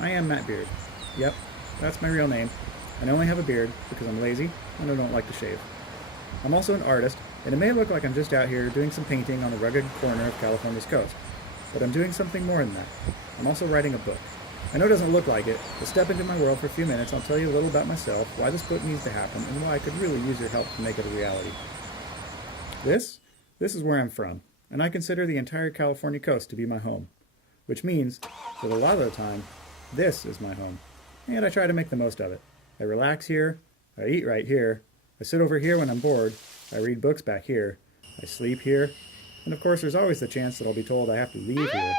I am Matt Beard. Yep, that's my real name. And I only have a beard because I'm lazy and I don't like to shave. I'm also an artist, and it may look like I'm just out here doing some painting on a rugged corner of California's coast. But I'm doing something more than that. I'm also writing a book. I know it doesn't look like it, but step into my world for a few minutes. I'll tell you a little about myself, why this book needs to happen, and why I could really use your help to make it a reality. This is where I'm from, and I consider the entire California coast to be my home. Which means that a lot of the time, this is my home. And I try to make the most of it. I relax here, I eat right here, I sit over here when I'm bored, I read books back here, I sleep here, and of course there's always the chance that I'll be told I have to leave here.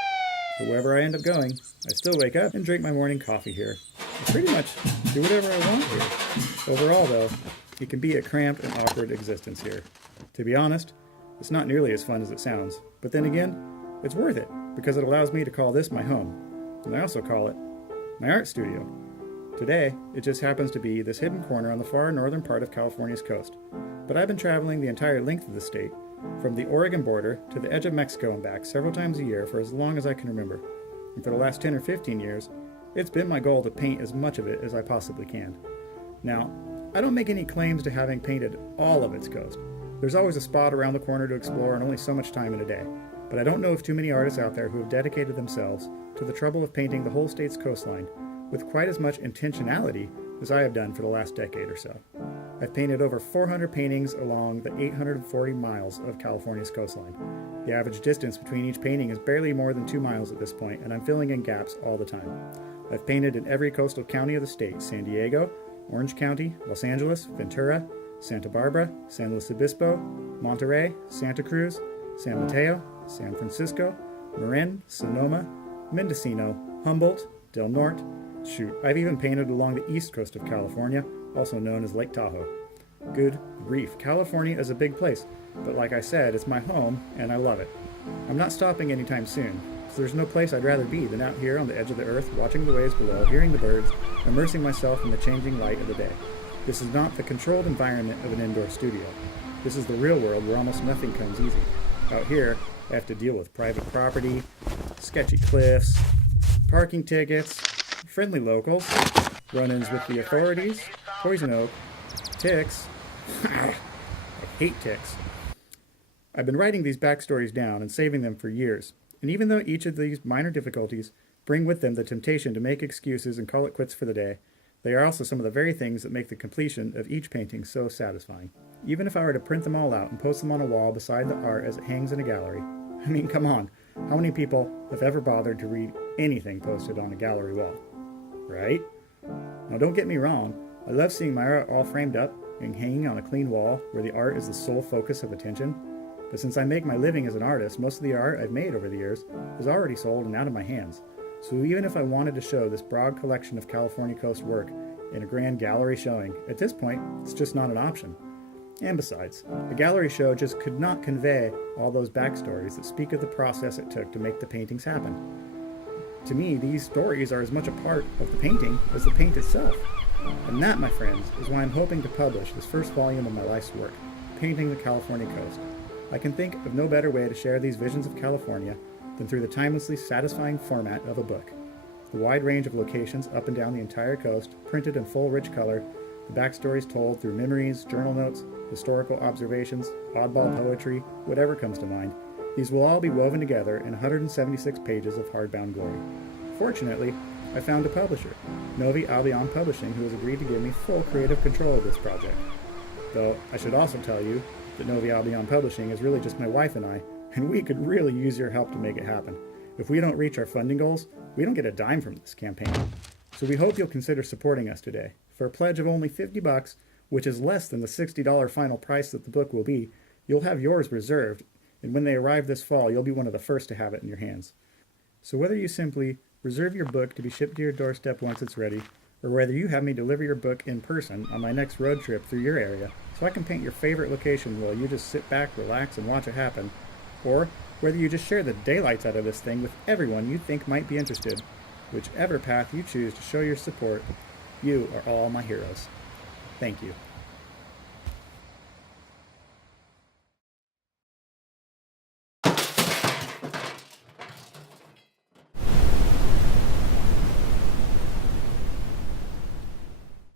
But wherever I end up going, I still wake up and drink my morning coffee here. I pretty much do whatever I want here. Overall though, it can be a cramped and awkward existence here. To be honest, it's not nearly as fun as it sounds, but then again, it's worth it because it allows me to call this my home. And I also call it my art studio. Today, it just happens to be this hidden corner on the far northern part of California's coast. But I've been traveling the entire length of the state, from the Oregon border to the edge of Mexico and back several times a year for as long as I can remember. And for the last 10 or 15 years, it's been my goal to paint as much of it as I possibly can. Now, I don't make any claims to having painted all of its coast. There's always a spot around the corner to explore and only so much time in a day. But I don't know of too many artists out there who have dedicated themselves to the trouble of painting the whole state's coastline with quite as much intentionality as I have done for the last decade or so. I've painted over 400 paintings along the 840 miles of California's coastline. The average distance between each painting is barely more than 2 miles at this point, and I'm filling in gaps all the time. I've painted in every coastal county of the state: San Diego, Orange County, Los Angeles, Ventura, Santa Barbara, San Luis Obispo, Monterey, Santa Cruz, San Mateo, San Francisco, Marin, Sonoma, Mendocino, Humboldt, Del Norte. Shoot, I've even painted along the east coast of California, also known as Lake Tahoe. Good grief, California is a big place, but like I said, it's my home, and I love it. I'm not stopping anytime soon, so there's no place I'd rather be than out here on the edge of the earth, watching the waves below, hearing the birds, immersing myself in the changing light of the day. This is not the controlled environment of an indoor studio. This is the real world where almost nothing comes easy. Out here, I have to deal with private property, sketchy cliffs, parking tickets, friendly locals, run-ins with the authorities, poison oak, ticks. I hate ticks. I've been writing these backstories down and saving them for years, and even though each of these minor difficulties bring with them the temptation to make excuses and call it quits for the day, they are also some of the very things that make the completion of each painting so satisfying. Even if I were to print them all out and post them on a wall beside the art as it hangs in a gallery, I mean, come on, how many people have ever bothered to read anything posted on a gallery wall? Right? Now don't get me wrong, I love seeing my art all framed up and hanging on a clean wall where the art is the sole focus of attention. But since I make my living as an artist, most of the art I've made over the years is already sold and out of my hands. So even if I wanted to show this broad collection of California coast work in a grand gallery showing, at this point, it's just not an option. And besides, a gallery show just could not convey all those backstories that speak of the process it took to make the paintings happen. To me, these stories are as much a part of the painting as the paint itself. And that, my friends, is why I'm hoping to publish this first volume of my life's work, Painting the California Coast. I can think of no better way to share these visions of California than through the timelessly satisfying format of a book. The wide range of locations up and down the entire coast, printed in full rich color, the backstories told through memories, journal notes, historical observations, oddball poetry, whatever comes to mind. These will all be woven together in 176 pages of hardbound glory. Fortunately, I found a publisher, Novi Albion Publishing, who has agreed to give me full creative control of this project. Though I should also tell you that Novi Albion Publishing is really just my wife and I, and we could really use your help to make it happen. If we don't reach our funding goals, we don't get a dime from this campaign. So we hope you'll consider supporting us today. For a pledge of only $50, which is less than the $60 final price that the book will be, you'll have yours reserved, and when they arrive this fall, you'll be one of the first to have it in your hands. So whether you simply reserve your book to be shipped to your doorstep once it's ready, or whether you have me deliver your book in person on my next road trip through your area, so I can paint your favorite location while you just sit back, relax, and watch it happen, or whether you just share the daylights out of this thing with everyone you think might be interested, whichever path you choose to show your support, you are all my heroes. Thank you.